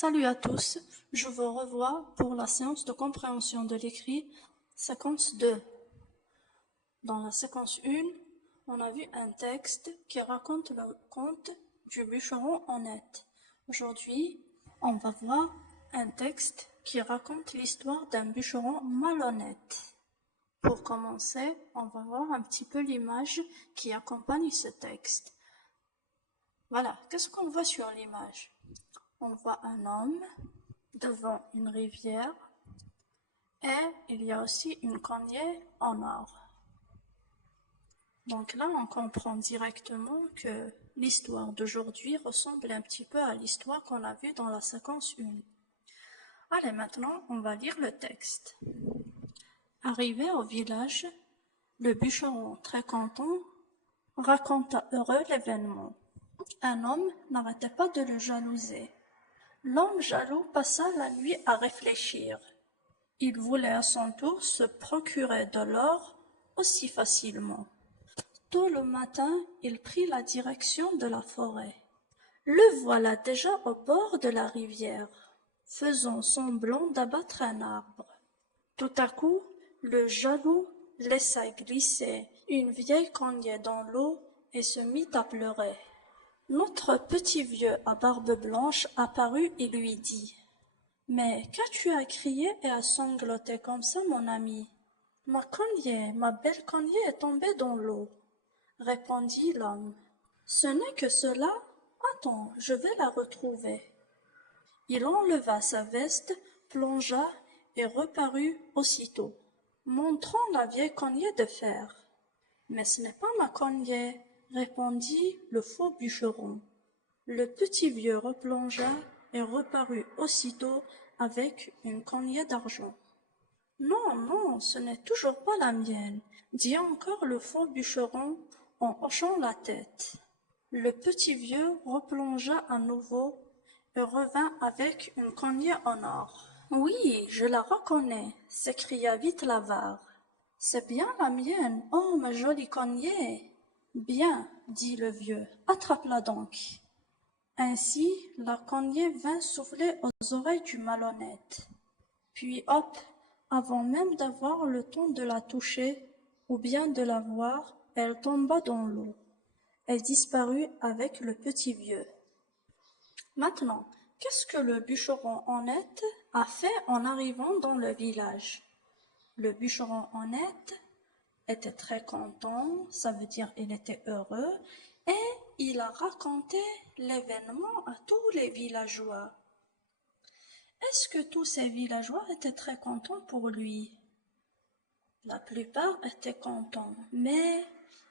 Salut à tous, je vous revois pour la séance de compréhension de l'écrit, séquence 2. Dans la séquence 1, on a vu un texte qui raconte le conte du bûcheron honnête. Aujourd'hui, on va voir un texte qui raconte l'histoire d'un bûcheron malhonnête. Pour commencer, on va voir un petit peu l'image qui accompagne ce texte. Voilà, qu'est-ce qu'on voit sur l'image? On voit un homme devant une rivière et il y a aussi une cognée en or. Donc là, on comprend directement que l'histoire d'aujourd'hui ressemble un petit peu à l'histoire qu'on a vue dans la séquence 1. Allez, maintenant, on va lire le texte. Arrivé au village, le bûcheron, très content, raconta heureux l'événement. Un homme n'arrêtait pas de le jalouser. L'homme jaloux passa la nuit à réfléchir. Il voulait à son tour se procurer de l'or aussi facilement. Tôt le matin, il prit la direction de la forêt. Le voilà déjà au bord de la rivière, faisant semblant d'abattre un arbre. Tout à coup, le jaloux laissa glisser une vieille cognée dans l'eau et se mit à pleurer. Notre petit vieux à barbe blanche apparut et lui dit: « Mais qu'as-tu à crier et à sangloter comme ça, mon ami? Ma cognée, ma belle cognée est tombée dans l'eau, répondit l'homme. Ce n'est que cela. Attends, je vais la retrouver. Il enleva sa veste, plongea et reparut aussitôt, montrant la vieille cognée de fer. Mais ce n'est pas ma cognée, répondit le faux bûcheron. Le petit vieux replongea et reparut aussitôt avec une cognée d'argent. Non, non, ce n'est toujours pas la mienne, dit encore le faux bûcheron en hochant la tête. Le petit vieux replongea à nouveau et revint avec une cognée en or. Oui, je la reconnais, s'écria vite l'avare. C'est bien la mienne, oh ma jolie cognée. Bien, dit le vieux, attrape-la donc. Ainsi, la cognée vint souffler aux oreilles du malhonnête. Puis hop, avant même d'avoir le temps de la toucher, ou bien de la voir, elle tomba dans l'eau. Elle disparut avec le petit vieux. Maintenant, qu'est-ce que le bûcheron honnête a fait en arrivant dans le village? Le bûcheron honnête était très content, ça veut dire il était heureux, et il a raconté l'événement à tous les villageois. Est-ce que tous ces villageois étaient très contents pour lui? La plupart étaient contents, mais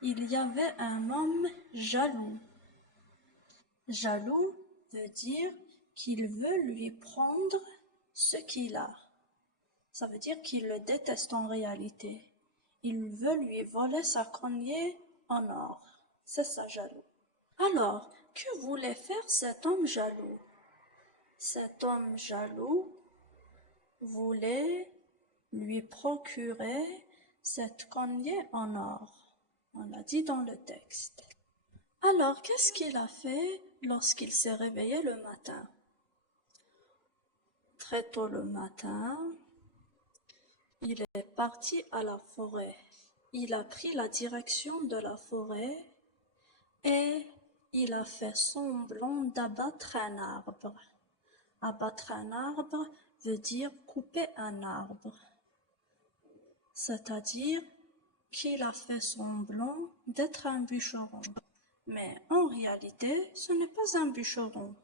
il y avait un homme jaloux. Jaloux veut dire qu'il veut lui prendre ce qu'il a. Ça veut dire qu'il le déteste en réalité. Il veut lui voler sa cognée en or. C'est ça, jaloux. Alors, que voulait faire cet homme jaloux? Cet homme jaloux voulait lui procurer cette cognée en or. On l'a dit dans le texte. Alors, qu'est-ce qu'il a fait lorsqu'il s'est réveillé le matin? Très tôt le matin, il est parti à la forêt. Il a pris la direction de la forêt et il a fait semblant d'abattre un arbre. Abattre un arbre veut dire couper un arbre. C'est-à-dire qu'il a fait semblant d'être un bûcheron. Mais en réalité, ce n'est pas un bûcheron.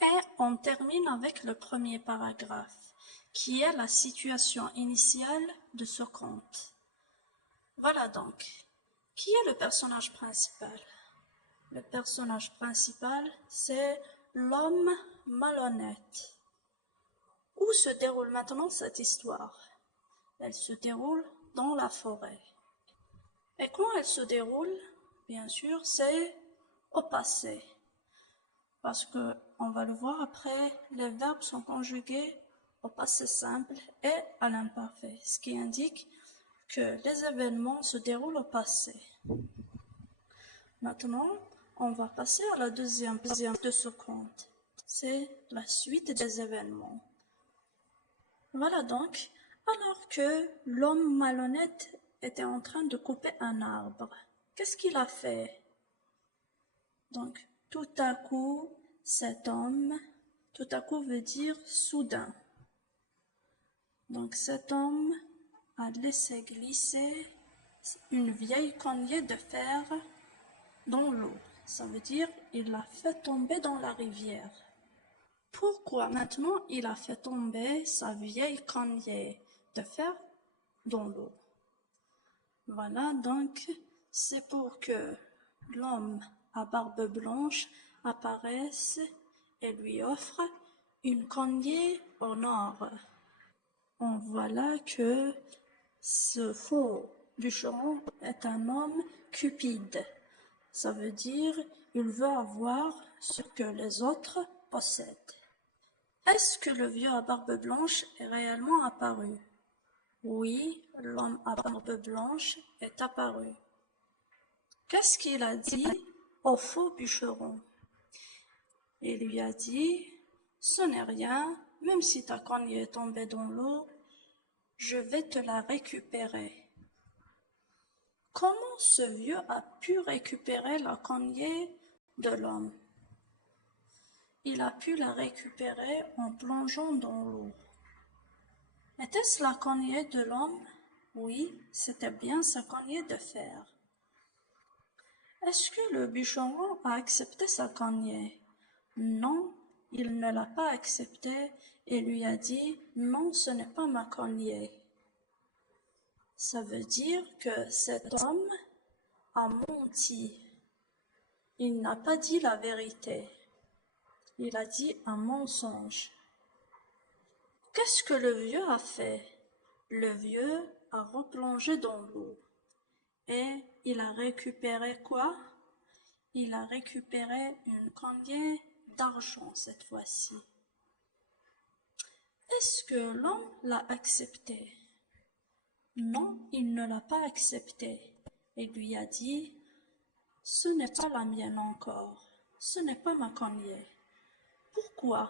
Et on termine avec le premier paragraphe, qui est la situation initiale de ce conte. Voilà donc. Qui est le personnage principal? Le personnage principal, c'est l'homme malhonnête. Où se déroule maintenant cette histoire? Elle se déroule dans la forêt. Et comment elle se déroule? Bien sûr, c'est au passé. Parce que, on va le voir après, les verbes sont conjugués au passé simple et à l'imparfait, ce qui indique que les événements se déroulent au passé. Maintenant, on va passer à la deuxième de ce conte. c'est la suite des événements. Voilà donc, alors que l'homme malhonnête était en train de couper un arbre, qu'est-ce qu'il a fait? Donc, tout à coup, cet homme, tout à coup veut dire soudain. Donc, cet homme a laissé glisser une vieille cognée de fer dans l'eau. Ça veut dire il l'a fait tomber dans la rivière. Pourquoi maintenant il a fait tomber sa vieille cognée de fer dans l'eau? Voilà, donc c'est pour que l'homme à barbe blanche apparaisse et lui offre une cognée en or. On voit là que ce faux bûcheron est un homme cupide. Ça veut dire il veut avoir ce que les autres possèdent. Est-ce que le vieux à barbe blanche est réellement apparu? Oui, l'homme à barbe blanche est apparu. Qu'est-ce qu'il a dit au faux bûcheron? Il lui a dit, ce n'est rien, même si ta cognée est tombée dans l'eau, je vais te la récupérer. Comment ce vieux a pu récupérer la cognée de l'homme? Il a pu la récupérer en plongeant dans l'eau. Était-ce la cognée de l'homme? Oui, c'était bien sa cognée de fer. Est-ce que le bûcheron a accepté sa cognée? Non, il ne l'a pas acceptée et lui a dit « Non, ce n'est pas ma cognée ». Ça veut dire que cet homme a menti. Il n'a pas dit la vérité. Il a dit un mensonge. Qu'est-ce que le vieux a fait? Le vieux a replongé dans l'eau. Et il a récupéré quoi? Il a récupéré une cognée d'argent cette fois-ci. Est-ce que l'homme l'a accepté? Non, il ne l'a pas accepté. Il lui a dit, ce n'est pas la mienne encore, ce n'est pas ma cognée. Pourquoi?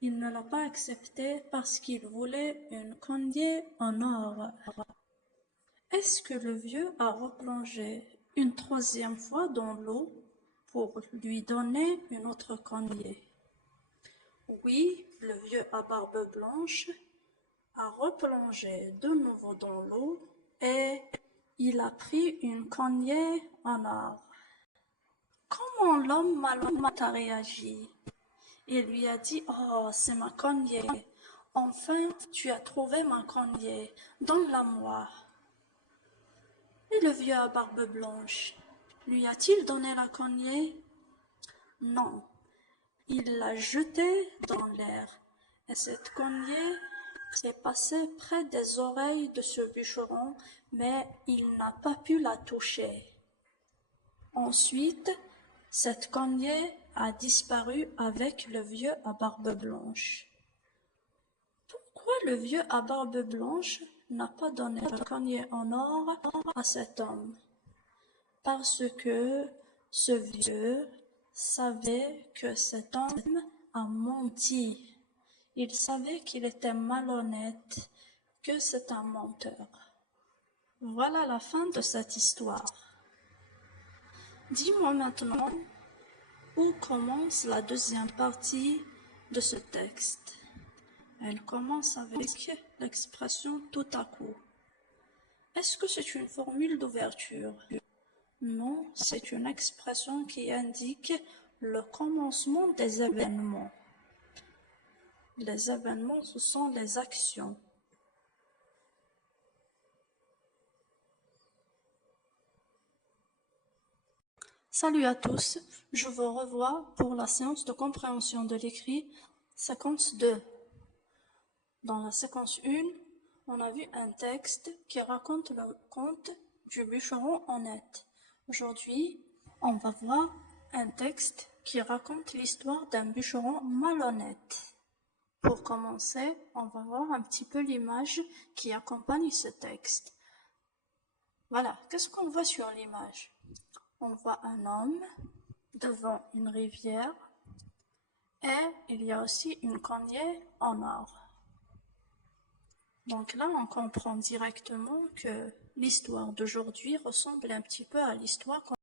Il ne l'a pas accepté parce qu'il voulait une cognée en or. Est-ce que le vieux a replongé une troisième fois dans l'eau pour lui donner une autre cognée? Oui, le vieux à barbe blanche a replongé de nouveau dans l'eau et il a pris une cognée en or. Comment l'homme malhonnête a réagi? Il lui a dit, oh, c'est ma cognée. Enfin, tu as trouvé ma cognée. Donne-la-moi. Et le vieux à barbe blanche, lui a-t-il donné la cognée? Non. Il l'a jetée dans l'air. Et cette cognée est passée près des oreilles de ce bûcheron, mais il n'a pas pu la toucher. Ensuite, cette cognée a disparu avec le vieux à barbe blanche. Pourquoi le vieux à barbe blanche n'a pas donné la cognée en or à cet homme? Parce que ce vieux savait que cet homme a menti. Il savait qu'il était malhonnête, que c'est un menteur. Voilà la fin de cette histoire. Dis-moi maintenant où commence la deuxième partie de ce texte. Elle commence avec l'expression « tout à coup ». Est-ce que c'est une formule d'ouverture? Non, c'est une expression qui indique le commencement des événements. Les événements, ce sont les actions. Salut à tous, je vous revois pour la séance de compréhension de l'écrit, séquence 2. Dans la séquence 1, on a vu un texte qui raconte le conte du bûcheron honnête. Aujourd'hui, on va voir un texte qui raconte l'histoire d'un bûcheron malhonnête. Pour commencer, on va voir un petit peu l'image qui accompagne ce texte. Voilà, qu'est-ce qu'on voit sur l'image? On voit un homme devant une rivière il y a aussi une cognée en or. Donc là, on comprend directement que l'histoire d'aujourd'hui ressemble un petit peu à l'histoire qu'on